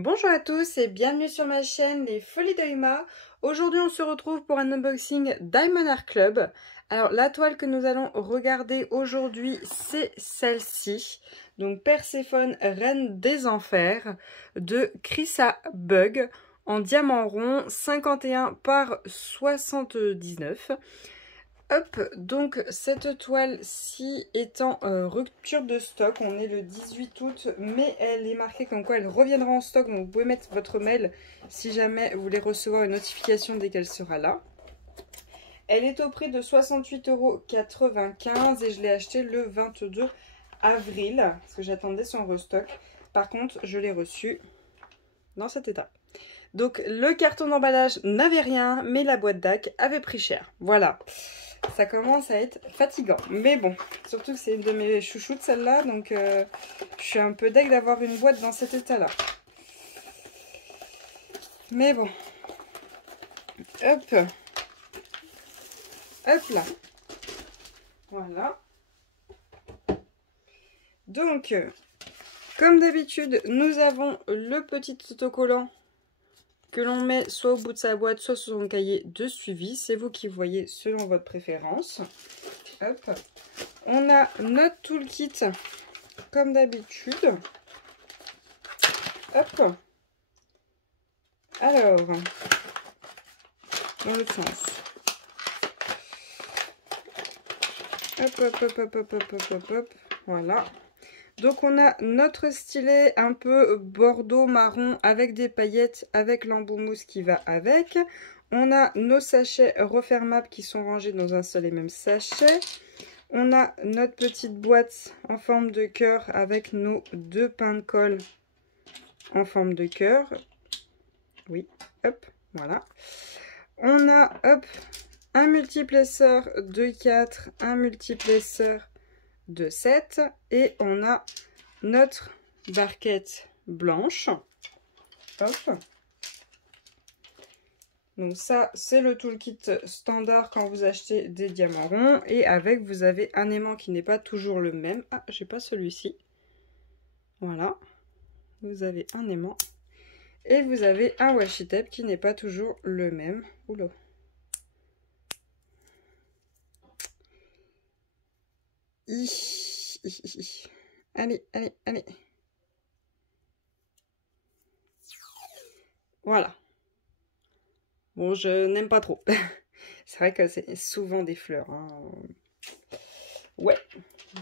Bonjour à tous et bienvenue sur ma chaîne Les Folies de Huma. Aujourd'hui on se retrouve pour un unboxing Diamond Art Club. Alors la toile que nous allons regarder aujourd'hui c'est celle-ci. Donc Perséphone, Reine des Enfers de Chrissa Bug en diamant rond 51 par 79. Hop, donc cette toile-ci est en rupture de stock, on est le 18 août, mais elle est marquée comme quoi elle reviendra en stock, donc vous pouvez mettre votre mail si jamais vous voulez recevoir une notification dès qu'elle sera là. Elle est au prix de 68,95 € et je l'ai acheté le 22 avril, parce que j'attendais son restock. Par contre, je l'ai reçu dans cet état. Donc le carton d'emballage n'avait rien, mais la boîte DAC avait pris cher, voilà. Ça commence à être fatigant, mais bon, surtout que c'est une de mes chouchoutes celle-là, donc je suis un peu deg d'avoir une boîte dans cet état-là. Mais bon, hop, hop là, voilà. Donc, comme d'habitude, nous avons le petit autocollant que l'on met soit au bout de sa boîte, soit sur son cahier de suivi. C'est vous qui voyez selon votre préférence. Hop. On a notre toolkit comme d'habitude. Hop. Alors, dans l'autre sens. Hop, hop, hop, hop, hop, hop, hop, hop, hop. Voilà. Donc on a notre stylet un peu bordeaux marron avec des paillettes, avec l'embout mousse qui va avec. On a nos sachets refermables qui sont rangés dans un seul et même sachet. On a notre petite boîte en forme de cœur avec nos deux pains de colle en forme de cœur. Oui, hop, voilà. On a, hop, un multiplesseur de 4, un multiplesseur de 7 et on a notre barquette blanche. Hop. Donc ça c'est le toolkit standard quand vous achetez des diamants ronds, et avec vous avez un aimant qui n'est pas toujours le même. Ah, j'ai pas celui-ci. Voilà, vous avez un aimant et vous avez un washi tape qui n'est pas toujours le même. Oula. Allez, allez, allez. Voilà. Bon, je n'aime pas trop. C'est vrai que c'est souvent des fleurs. Hein. Ouais,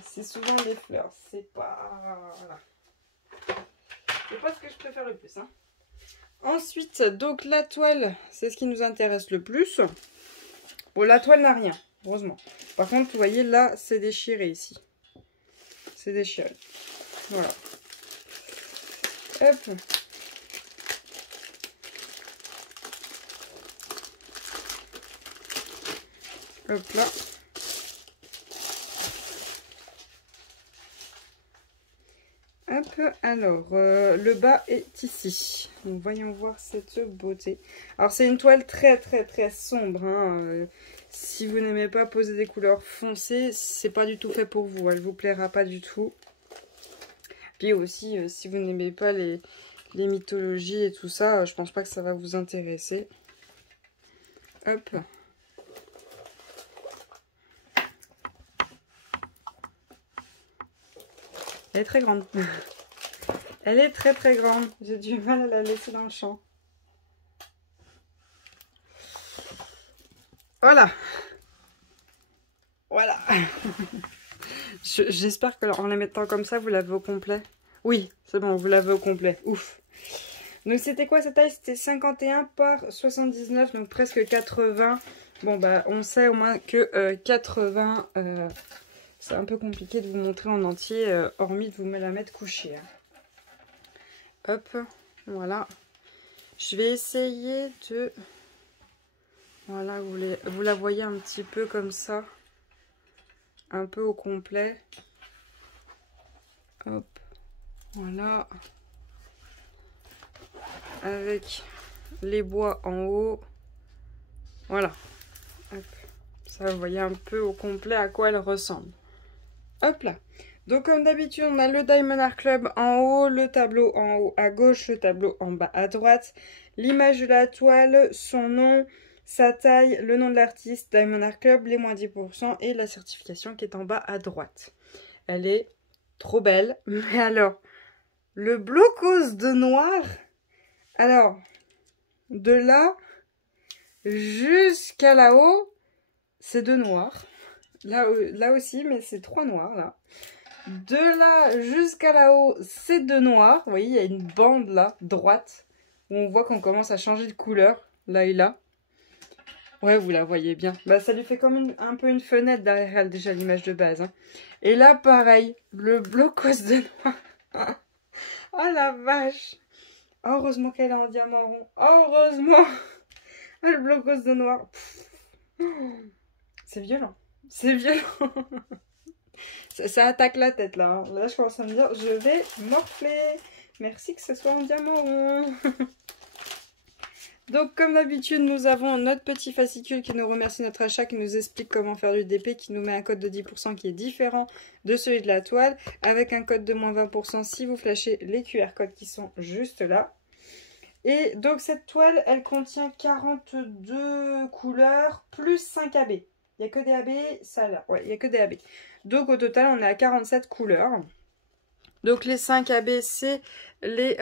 c'est souvent des fleurs. C'est pas... Voilà. C'est pas ce que je préfère le plus. Hein. Ensuite, donc la toile, c'est ce qui nous intéresse le plus. Bon, la toile n'a rien, heureusement. Par contre, vous voyez, là, c'est déchiré ici. C'est déchiré. Voilà. Hop. Hop là. Hop, alors, le bas est ici. Donc, voyons voir cette beauté. Alors, c'est une toile très sombre. Hein. Si vous n'aimez pas poser des couleurs foncées, c'est pas du tout fait pour vous. Elle vous plaira pas du tout. Puis aussi, si vous n'aimez pas les mythologies et tout ça, je pense pas que ça va vous intéresser. Hop. Elle est très grande. Elle est très grande. J'ai du mal à la laisser dans le champ. Voilà. Voilà. J'espère qu'en la mettant comme ça, vous l'avez au complet. Oui, c'est bon, vous l'avez au complet. Ouf. Donc c'était quoi cette taille? C'était 51 par 79, donc presque 80. Bon bah on sait au moins que 80... c'est un peu compliqué de vous montrer en entier, hormis de vous la mettre couchée. Hein. Hop, voilà. Je vais essayer de... Voilà, vous la voyez un petit peu comme ça. Un peu au complet. Hop, voilà. Avec les bois en haut. Voilà. Hop. Ça, vous voyez un peu au complet à quoi elle ressemble. Hop là. Donc comme d'habitude, on a le Diamond Art Club en haut, le tableau en haut à gauche, le tableau en bas à droite, l'image de la toile, son nom, sa taille, le nom de l'artiste, Diamond Art Club, les moins 10% et la certification qui est en bas à droite. Elle est trop belle. Mais alors, le blocos de noir, alors, de là jusqu'à là-haut, c'est de noir. Là aussi, mais c'est 3 noirs là. De là jusqu'à là-haut, c'est de noir. Vous voyez, il y a une bande là, droite, où on voit qu'on commence à changer de couleur, là et là. Ouais, vous la voyez bien. Bah, ça lui fait comme un peu une fenêtre derrière elle, déjà, l'image de base. Hein. Et là, pareil, le blocos de noir. Oh la vache. Oh, heureusement qu'elle est en diamant rond. Oh, heureusement. Oh, le blocos de noir. C'est violent. C'est violent. Ça attaque la tête là. Hein. Là, je commence à me dire, je vais morfler. Merci que ce soit en diamant rond. Donc, comme d'habitude, nous avons notre petit fascicule qui nous remercie notre achat, qui nous explique comment faire du DP, qui nous met un code de 10% qui est différent de celui de la toile, avec un code de moins 20% si vous flashez les QR codes qui sont juste là. Et donc, cette toile, elle contient 42 couleurs plus 5 AB. Il n'y a que des AB, ça là. Ouais, il n'y a que des AB. Donc, au total, on est à 47 couleurs. Donc, les 5 AB, c'est les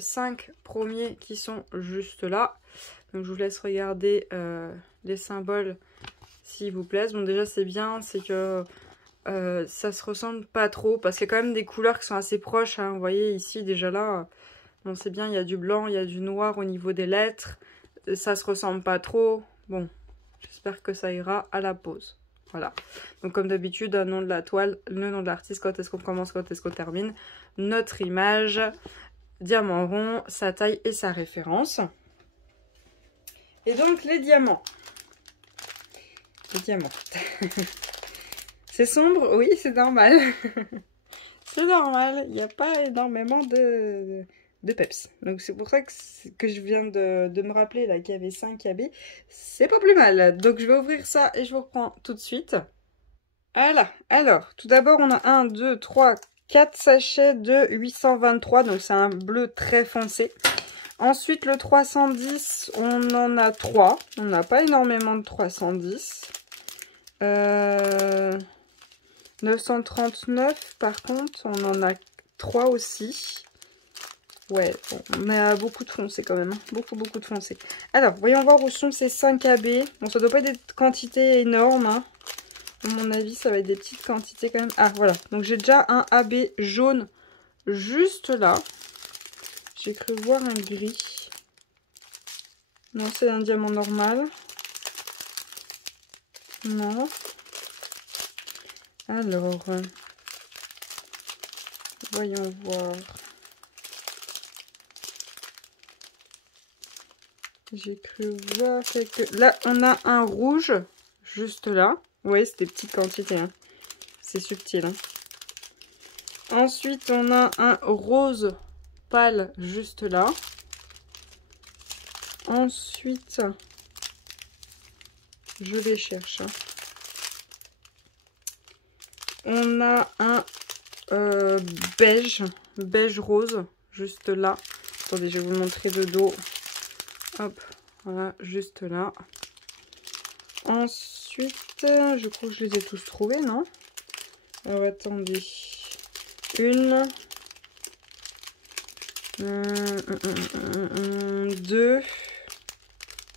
5 premiers qui sont juste là. Donc, je vous laisse regarder les symboles s'il vous plaît. Bon, déjà, c'est bien, c'est que ça se ressemble pas trop. Parce qu'il y a quand même des couleurs qui sont assez proches. Hein. Vous voyez, ici, déjà là, bon, c'est bien, il y a du blanc, il y a du noir au niveau des lettres. Ça se ressemble pas trop. Bon, j'espère que ça ira à la pause. Voilà. Donc comme d'habitude, un nom de la toile, le nom de l'artiste, quand est-ce qu'on commence, quand est-ce qu'on termine, notre image, diamant rond, sa taille et sa référence. Et donc les diamants. Les diamants. C'est sombre, oui, c'est normal. C'est normal, il n'y a pas énormément de peps. Donc c'est pour ça que je viens de me rappeler là qu'il y avait 5 AB. C'est pas plus mal. Donc je vais ouvrir ça et je vous reprends tout de suite. Voilà, alors, tout d'abord on a 1, 2, 3, 4 sachets de 823. Donc c'est un bleu très foncé. Ensuite le 310, on en a 3. On n'a pas énormément de 310. 939 par contre, on en a 3 aussi. Ouais, bon, on a beaucoup de foncé quand même. Hein. Beaucoup de foncé. Alors, voyons voir où sont ces 5 AB. Bon, ça doit pas être des quantités énormes. Hein. À mon avis, ça va être des petites quantités quand même. Ah, voilà. Donc, j'ai déjà un AB jaune juste là. J'ai cru voir un gris. Non, c'est un diamant normal. Non. Alors, voyons voir. J'ai cru voir quelques... Là, on a un rouge, juste là. Ouais, c'est des petites quantités. Hein. C'est subtil. Hein. Ensuite, on a un rose pâle, juste là. Ensuite, je les cherche. Hein. On a un beige rose, juste là. Attendez, je vais vous montrer le dos. Hop, voilà, juste là. Ensuite, je crois que je les ai tous trouvés, non? Alors, attendez. 1, 2,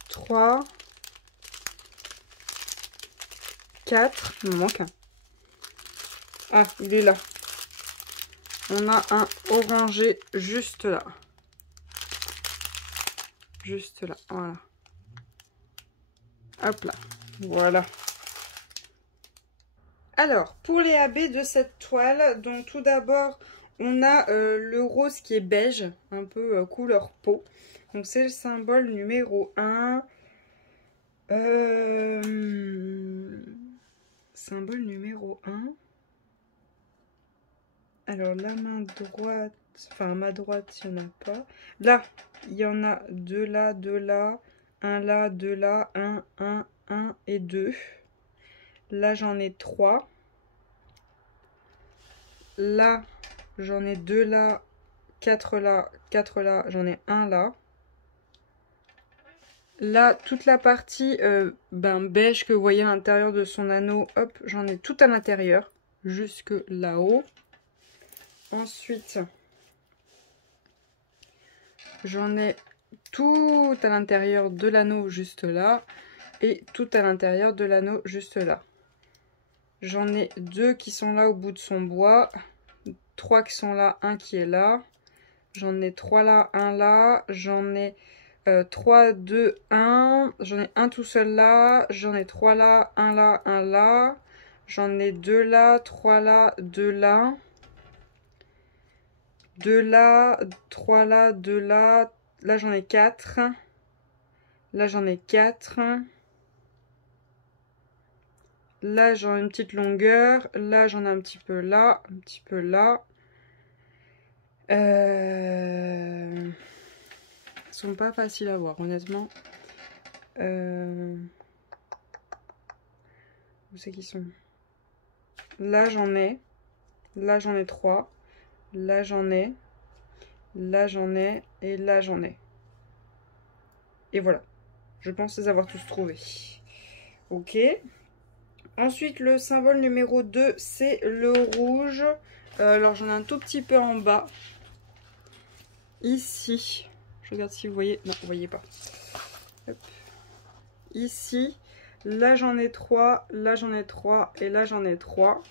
3, 4. Il me manque un. Ah, il est là. On a un orangé juste là. Juste là, voilà. Hop là, voilà. Alors, pour les AB de cette toile, donc tout d'abord, on a le rose qui est beige, un peu couleur peau. Donc c'est le symbole numéro 1. Symbole numéro 1. Alors la main droite, enfin ma droite, il n'y en a pas. Là, il y en a 2 là, 2 là, 1 là, 2 là, 1, 1, 1 et 2. Là, j'en ai 3. là, j'en ai 2 là, 4 là, 4 là, j'en ai 1 là. Là, toute la partie beige que vous voyez à l'intérieur de son anneau, hop, j'en ai tout à l'intérieur, jusque là-haut. Ensuite, j'en ai tout à l'intérieur de l'anneau juste là, et tout à l'intérieur de l'anneau juste là. J'en ai 2 qui sont là au bout de son bois, 3 qui sont là, 1 qui est là. J'en ai 3 là, 1 là, j'en ai 3, 2, 1, j'en ai un tout seul là, j'en ai 3 là, 1 là, 1 là, j'en ai 2 là, 3 là, 2 là, 2 là, 3 là, 2 là, là j'en ai 4, là j'en ai 4, là j'en ai une petite longueur, là j'en ai un petit peu là, un petit peu là. Sont pas faciles à voir, honnêtement. Où c'est qu'ils sont? Là j'en ai 3, là j'en ai, là j'en ai, et là j'en ai. Et voilà, je pense les avoir tous trouvés. Ok. Ensuite, le symbole numéro 2, c'est le rouge. Alors j'en ai un tout petit peu en bas. Ici. Je regarde si vous voyez. Non, vous voyez pas. Hop. Ici. Là j'en ai 3, là j'en ai 3, et là j'en ai 3.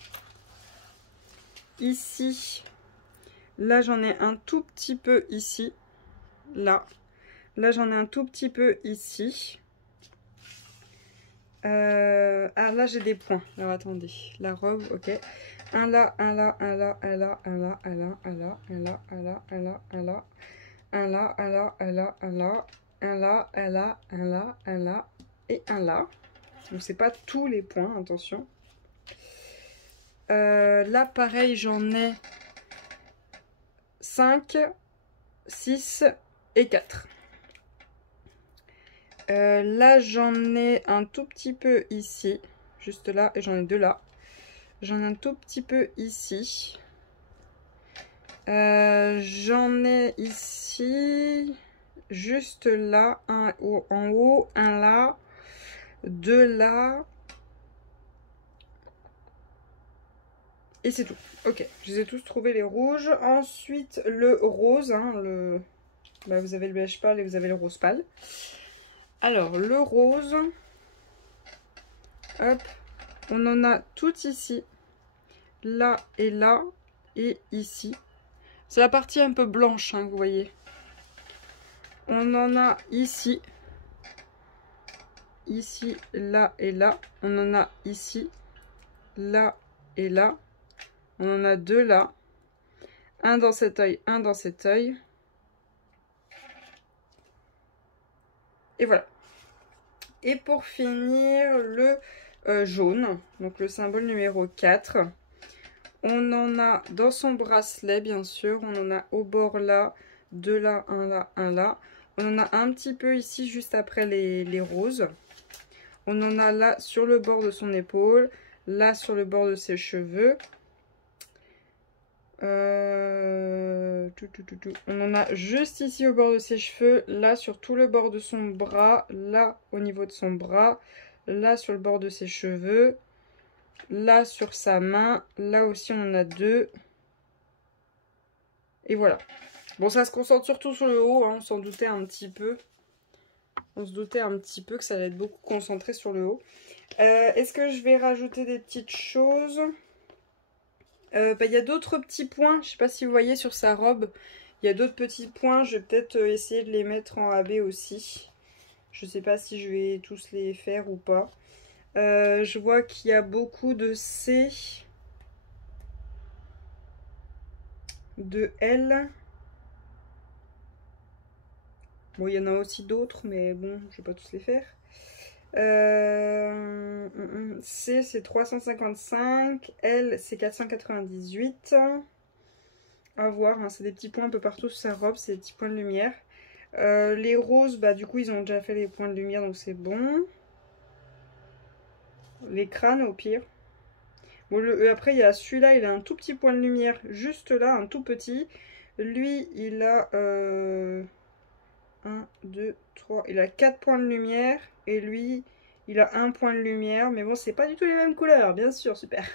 Ici. Là j'en ai un tout petit peu ici. Là. Là j'en ai un tout petit peu ici. Ah là j'ai des points. Alors attendez. La robe, ok. Un là, un là, un là, un là, un là, un là, un là, un là, un là, un là, un là. Un là, un là, un là, un là, un là, un là, un là, un là, et un là. Donc c'est pas tous les points, attention. Là pareil, j'en ai 5, 6 et 4. Là j'en ai un tout petit peu ici, juste là, et j'en ai 2 là. J'en ai un tout petit peu ici. J'en ai ici, juste là, un en haut, un là, 2 là. Et c'est tout. Ok, je les ai tous trouvés les rouges. Ensuite, le rose. Hein, bah, vous avez le beige pâle et vous avez le rose pâle. Alors, le rose. Hop. On en a tout ici. Là et là. Et ici. C'est la partie un peu blanche, hein, vous voyez. On en a ici. Ici, là et là. On en a ici. Là et là. On en a 2 là. Un dans cet œil, un dans cet œil. Et voilà. Et pour finir, le jaune. Donc le symbole numéro 4. On en a dans son bracelet, bien sûr. On en a au bord là, 2 là, 1 là, 1 là. On en a un petit peu ici, juste après les roses. On en a là sur le bord de son épaule. Là sur le bord de ses cheveux. On en a juste ici au bord de ses cheveux, là sur tout le bord de son bras, là au niveau de son bras, là sur le bord de ses cheveux, là sur sa main, là aussi on en a 2. Et voilà. Bon, ça se concentre surtout sur le haut, hein, on s'en doutait un petit peu. On se doutait un petit peu que ça allait être beaucoup concentré sur le haut. Est-ce que je vais rajouter des petites choses ? Il y a d'autres petits points, je ne sais pas si vous voyez sur sa robe, il y a d'autres petits points, je vais peut-être essayer de les mettre en AB aussi. Je ne sais pas si je vais tous les faire ou pas. Je vois qu'il y a beaucoup de C, de L. Bon, il y en a aussi d'autres, mais bon, je ne vais pas tous les faire. C c'est 355, L c'est 498. À voir, hein, c'est des petits points un peu partout sur sa robe, c'est des petits points de lumière. Les roses, bah du coup ils ont déjà fait les points de lumière, donc c'est bon. Les crânes au pire. Bon, après, il y a celui-là, il a un tout petit point de lumière, juste là, un tout petit. Lui, il a 1, 2, 3, il a 4 points de lumière. Et lui, il a 1 point de lumière. Mais bon, c'est pas du tout les mêmes couleurs, bien sûr, super.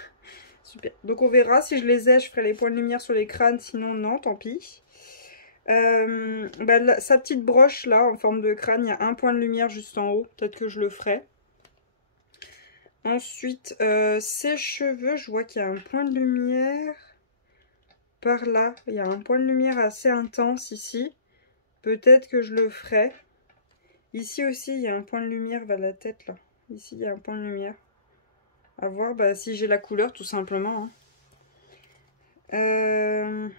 Super. Donc on verra, si je les ai, je ferai les points de lumière sur les crânes, sinon non, tant pis. Sa petite broche là, en forme de crâne, il y a 1 point de lumière juste en haut. Peut-être que je le ferai. Ensuite, ses cheveux, je vois qu'il y a un point de lumière par là. Il y a un point de lumière assez intense ici. Peut-être que je le ferai. Ici aussi, il y a un point de lumière vers la tête là. Ici, il y a un point de lumière. À voir si j'ai la couleur, tout simplement. Hein.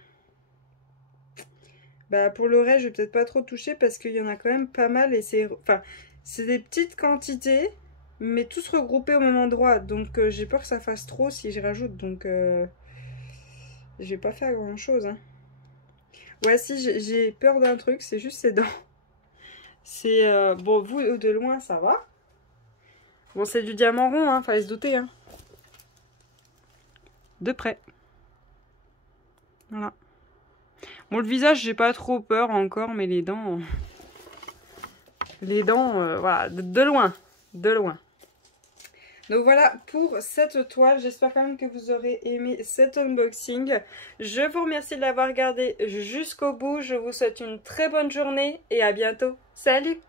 Pour le reste, je vais peut-être pas trop toucher parce qu'il y en a quand même pas mal. Et c'est des petites quantités. Mais tous regroupés au même endroit. Donc j'ai peur que ça fasse trop si je rajoute. Donc je vais pas faire grand chose. Hein. Ouais, si j'ai peur d'un truc, c'est juste ses dents. C'est bon, vous de loin ça va. Bon, c'est du diamant rond, hein, fallait se douter. Hein. De près. Voilà. Bon, le visage, j'ai pas trop peur encore, mais les dents. Voilà, de loin. De loin. Donc voilà pour cette toile, j'espère quand même que vous aurez aimé cet unboxing. Je vous remercie de l'avoir regardé jusqu'au bout, je vous souhaite une très bonne journée et à bientôt. Salut!